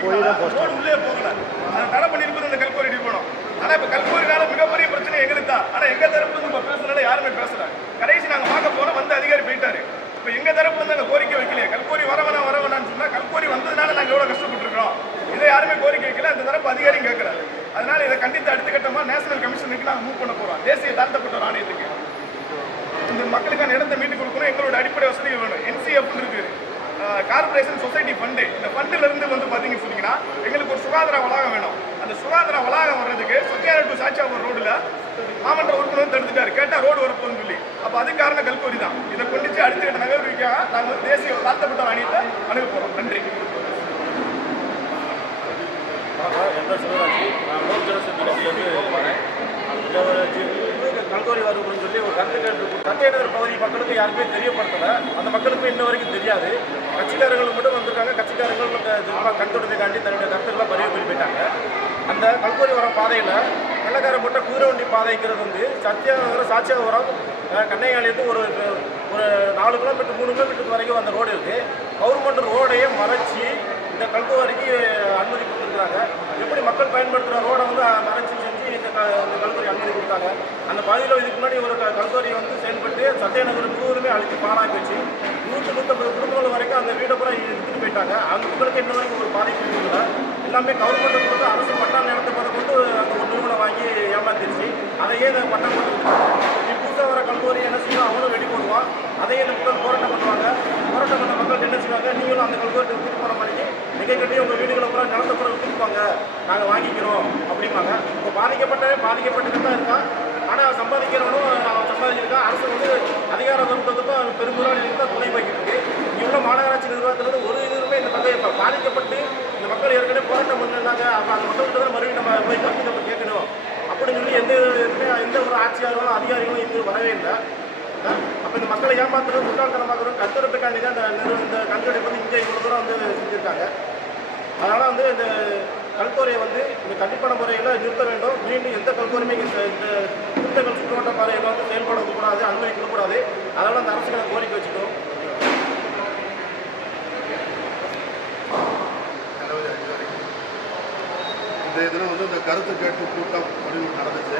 போய் தான் போஸ்ட் உள்ளே போகல. அதை தடை பண்ணியிருப்பது இந்த கல்கோரி நிறுவனம் ஆனா இப்ப கல்கோரினால மிகப்பெரிய பிரச்சனை எங்களுக்கு தான். ஆனா எங்க தரப்பு நம்ம பேசுறதுனால யாருமே பேசல. கடைசி நாங்க பார்க்க போனோம் வந்து அதிகாரி போயிட்டாரு. இப்போ எங்க தரப்பு வந்து அந்த கோரிக்கை வைக்கலையே. கல்கோரி வர வேணாம் வர வேணாம்னு சொன்னால் கல்கோரி வந்ததுனால நாங்க எவ்வளவு கஷ்டப்பட்டுருக்கோம் இதை யாருமே கோரிக்கை வைக்கல. அந்த தரப்பு அதிகாரியும் கேட்கறாரு அதனால இதை கண்டித்து அடுத்த கட்டமா நேஷனல் கமிஷனுக்கு நாங்கள் மூவ் பண்ண போறோம். தேசிய தாழ்த்தப்பட்ட ஆணையத்துக்கு. இந்த மக்களுக்கான இடத்தை மீட்டு கொடுக்கணும். எங்களோட அடிப்படை வசதிகள் வேணும். என்சிஎஃப்னு இருக்கு. கார்பரேஷன் சொசைட்டி ஃபண்டு இந்த ஃபண்டுல இருந்து வந்து பாத்தீங்கன்னு சொன்னீங்கன்னா எங்களுக்கு ஒரு சுகாதார வளாகம் வேணும். அந்த சுகாதார வளாகம் வர்றதுக்கு சத்யார டு சாச்சாபுரம் ரோடில் மாமன்ற உறுப்பினர் தடுத்துட்டாரு. கேட்டால் ரோடு வரப்போன்னு சொல்லி. அப்போ அது காரணம் கல்கோரி தான். இதை கொண்டுச்சு அடுத்த கட்ட நகர்வுக்காக நாங்கள் வந்து தேசிய தாழ்த்தப்பட்ட ஆணையத்தை அணுக போகிறோம் நன்றி. என்ற இது கல்கோரி சொல்லி ஒரு கருத்து கேட்டு கட்டையினர் பகுதி மக்களுக்கு யாருமே தெரியப்படுத்தலை. அந்த மக்களுக்கு இன்ன வரைக்கும் தெரியாது. கட்சிக்காரர்கள் மட்டும் வந்திருக்காங்க. கட்சிக்காரர்கள் இந்த கண் தொடர்பைக்காண்டி தன்னுடைய கருத்துக்களை பதிவு பண்ணி போயிட்டாங்க அந்த கல்கோரி வர பாதையில் வெள்ளக்கார போட்ட குதிரை வண்டி பாதைங்கிறது வந்து சத்தியாநகரம் சாட்சியாபுரம் கண்ணையாலேருந்து ஒரு ஒரு நாலு கிலோமீட்டர் மூணு கிலோமீட்டர் வரைக்கும் அந்த ரோடு இருக்குது கவர்மெண்ட் ரோடையே மறைச்சி இந்த கல்குவாரிக்கு அனுமதி கொடுத்துருக்காங்க எப்படி மக்கள் பயன்படுத்துகிற ரோடை வந்து இந்த க அனுமதி கொடுத்தாங்க. அந்த பகுதியில் இதுக்கு முன்னாடி ஒரு க வந்து செயல்பட்டு சத்தியநகர் முழுவதுமே அழிச்சு பாழாக்கி வச்சு நூற்றி நூற்றம்பது குடும்பங்கள் வரைக்கும் அந்த வீடை பூரா எடுத்துகிட்டு போயிட்டாங்க. அந்த மக்களுக்கு இன்ன வரைக்கும் ஒரு பாதிப்பு இல்லை எல்லாமே கவர்மெண்ட் வந்து அரசு பட்டா நிலத்தை பார்த்து கொண்டு அந்த ஒரு நிறுவனம் வாங்கி ஏமாத்திருச்சு அதையே இந்த பட்டம் கொடுத்து புதுசாக வர கல்லூரி என்ன செய்யும் அவனும் வெடி போடுவான் அதையே இந்த மக்கள் போராட்டம் பண்ணுவாங்க. போராட்டம் பண்ண மக்கள் என்ன செய்வாங்க? நீங்களும் அந்த கல்லூரி விட்டு கட்டி உங்கள் வீடுகளை பூரா நிலத்தை பூரா கொடுப்பாங்க. நாங்கள் வாங்கிக்கிறோம் அப்படிம்பாங்க. இப்போ பாதிக்கப்பட்ட பாதிக்கப்பட்டு தான் இருக்கான். ஆனால் சம்பாதிக்கிறவனும் அவன் சம்பாதிச்சிருக்கான். அரசு வந்து அதிகார வருவதற்கும் பெரும்பாலும் தான் துணை போய்கிட்டு இருக்கு. இவ்வளோ மாநகராட்சி நிர்வாகத்தில் ஒரு இதுவுமே இந்த மக்கள் இப்போ பாதிக்கப்பட்டு இந்த மக்கள் ஏற்கனவே போராட்டம் பண்ணிருந்தாங்க. அப்போ அந்த மக்கள்கிட்ட தான் மறுபடியும் நம்ம போய் கருத்து நம்ம கேட்கணும். அப்படின்னு சொல்லி எந்த இதுமே எந்த ஒரு ஆட்சியாளர்களும் அதிகாரிகளும் இங்கு வரவே இல்லை அப்போ இந்த மக்களை ஏமாத்துறது முட்டாள்தனமாக்குறது கட்டுறதுக்காண்டி தான் இந்த நிறுவனம் இந்த கல்வெடுப்பு வந்து இங்கே இவ்வளோ தூரம் வந்து செஞ்சுருக்காங்க. அதனால் வந்து இந்த கல்துறையை வந்து இந்த கண்டிப்பான முறையில் நிறுத்த வேண்டும். மீண்டும் எந்த கல்துறையுமே இந்த குற்றங்கள் சுற்றுவட்ட பாதையில் வந்து செயல்படக்கூடாது அனுமதிக்கக்கூடாது. அதனால் அந்த அரசுக்கு நான் கோரிக்கை வச்சுக்கிறோம். இந்த இதில் இன்றைய தினம் வந்து இந்த கருத்து கேட்டு கூட்டம் அப்படின்னு நடந்துச்சு.